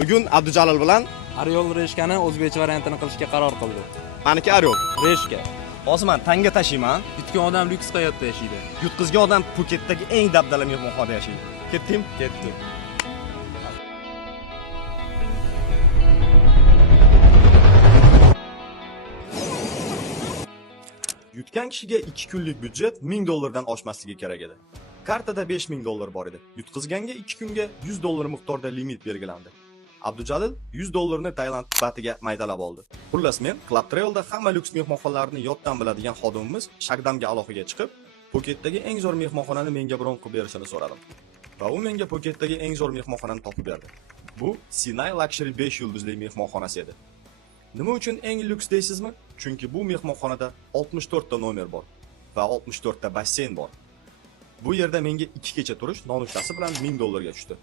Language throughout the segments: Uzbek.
Bugun Abdujalil bilan Aryol reshkani o'zbekcha variantini qilishga qaror qildi. meniki Aryol. Reshka. Osman tanga tashiyman. Yutgan odam lyuks hayotda yashaydi. Yutqizgan odam Pxuketdagi eng dabdala mehmonxonada yashaydi. Ketdim. Ketdi. Yutgan kishiga 2 kunlik byudjet $1000 dan oshmasligi kerak edi. Kartada $5000 bor edi. Yutqizganga 2 kunga $100 miqdorda limit belgilandi. Abdujalil $100 ni Tailand batiga maydalab oldi. Xullas men Club Travel'da hamma lyuks mehmonxonalarni yoddan biladigan xodimimiz Shagdamga aloqaga chiqib, Pxuketdagi eng zo'r mehmonxonani menga bron qilib berishini so'radim. Va u menga Pxuketdagi eng zo'r mehmonxonani topib berdi. Bu Sinai Luxury 5 yulduzli mehmonxonasi edi. Nima uchun eng lyuks deysizmi? Chunki bu mehmonxonada 64 ta nomer bor va 64 ta basseyn bor. Bu yerda menga 2 kecha turish nonushtasi bilan $1000 ga tushdi.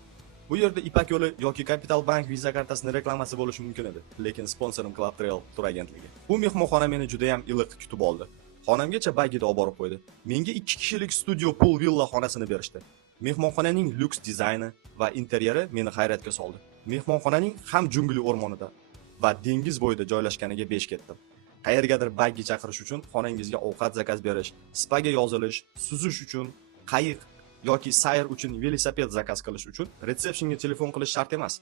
Bu yerda Ipak yo'li yoki Capital Bank Visa kartasini reklamasi bo'lishi mumkin edi, lekin sponsorim Club Travel tur agentligi. Bu mehmonxona meni juda ham iliq kutib oldi. Xonamgacha bagida olib borib qo'ydi. Menga 2 kishilik studio pool villa xonasini berishdi. Mehmonxonaning lyuks dizayni va interyeri meni hayratga soldi. Mehmonxonaning ham jungli o'rmonida va dengiz bo'yida joylashganiga besh ketdim. Qayergadir baggi chaqirish uchun xonangizga ovqat zakaz berish, spaga yozilish, suzish uchun qayiq yoki sayr uchun velosiped zakaz qilish uchun resepsiyonga telefon qilish shart emas.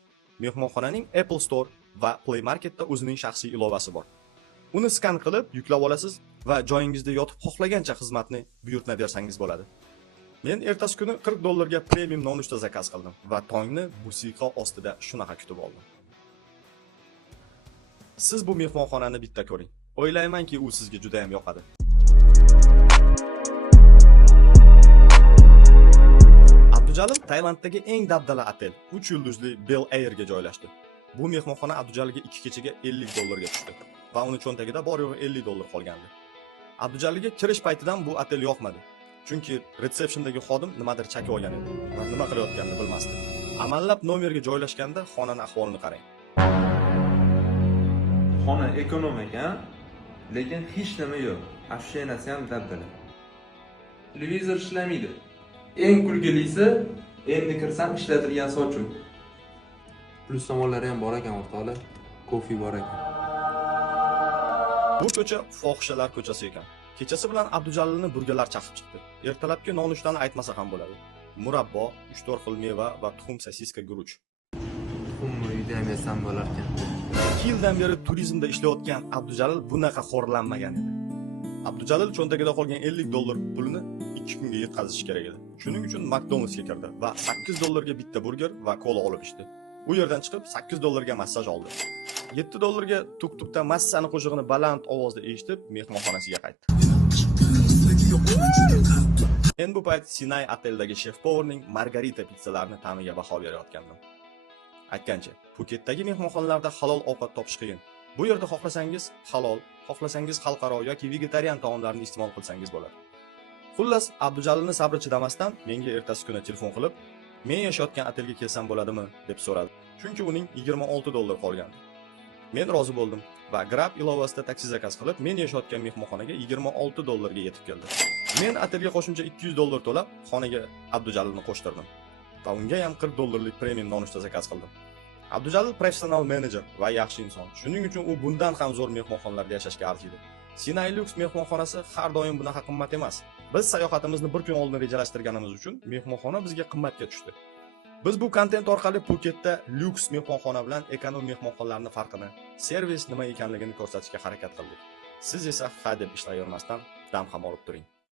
Mehmonxonaning Apple Store va Play Marketda o'zining shaxsiy ilovasi bor. Uni skan qilib yuklab olasiz va joyingizda yotib xohlagancha xizmatni buyurtma bersangiz bo'ladi. Men ertasi kuni $40 ga premium nonushta zakaz qildim va tongni musiqa ostida shunaqa kutib oldim. Siz bu mehmonxonani bitta ko'ring. O'ylaymanki, u sizga juda ham yoqadi. Abdujalil Tailanddagi eng dabdala otel 3 yulduzli Bel Air ga joylashdi. Bu mehmonxona Abdujalilga 2 kechaga $50 ga tushdi va uni cho'ntagida bor yo'g'i $50 qolgandi. Abdujalilga kirish paytidan bu otel yoqmadi. Chunki resepsiondagi xodim nimadir chaka olgan edi va nima qilayotganini bilmasdi. Amallab nomerga joylashganda xonaning ahvolini qarang. Xona ekonomik, lekin hech nima yo'q. Ashyanasi ham dabdala. Televizor ishlamaydi. Eng kulgilisi, endi kirsam ishlatilgan sochuv. Plus tomonlari ham bor ekan o'rtoqlar. Kofe bor ekan. Bu ko'cha fohishalar ko'chasi ekan. Kechasi bilan Abdujalilni burgalar chaqib chiqdi. Ertalabki nonushtani aytmasa ham bo'ladi. Murabbo, 3-4 xil meva va tuxum sosiska guruch. Tuxumni uyda ham yesam bo'lar ekan. 2 yildan beri turizmda ishlayotgan Abdujalil bunaqa xorlanmagan edi. Abdujalil cho'ntagida qolgan $50 pulni 2 kunga yetkazish kerak edi. Shuning uchun McDonald'sga kirdi va $8 ga bitta burger va kola olib ichdi. U yerdan chiqib $8 ga massaj oldi. $7 ga tuk-tukda massani qo'shig'ini baland ovozda eshitib, mehmonxonasiga qaytdi. Men bu payt Sinai oteldagi chef povarining Margarita pizzalarini ta'miga baho berayotgandim. Aytgancha, Pxuketdagi mehmonxonalarda halol ovqat topish qiyin. Bu yerda xohlasangiz halol, xohlasangiz xalqaro yoki vegetarian taomlarni iste'mol qilsangiz bo'ladi. Xullas, Abdujalilni sabri chidamasdan menga ertasi kuni telefon qilib, "Men yashayotgan otelga kelsam bo'ladimi?" deb so'radi. Chunki uning $26 qolgandi. Men rozi bo'ldim va Grab ilovasida taksi zakaz qilib, men yashayotgan mehmonxonaga $26 ga yetib keldi. Men otelga qo'shimcha $200 to'lab, xonaga Abdujalilni qo'shtirdim. Va unga ham $40 lik premium nonushta zakaz qildim. Abdujalil professional menejer va yaxshi inson. Shuning uchun u bundan ham zo'r mehmonxonalarda yashashga arziydi. Sinai Lux mehmonxonasi har doim bunaqa qimmat emas. Biz sayohatimizni bir kun oldin rejalashtirganimiz uchun mehmonxona bizga qimmatga tushdi. Biz bu kontent orqali Pxuketda lyuks mehmonxona bilan ekonom mehmonxonalarning farqini, servis nima ekanligini ko'rsatishga harakat qildik. Siz esa ha deb ishlayvermasdan dam ham olib turing.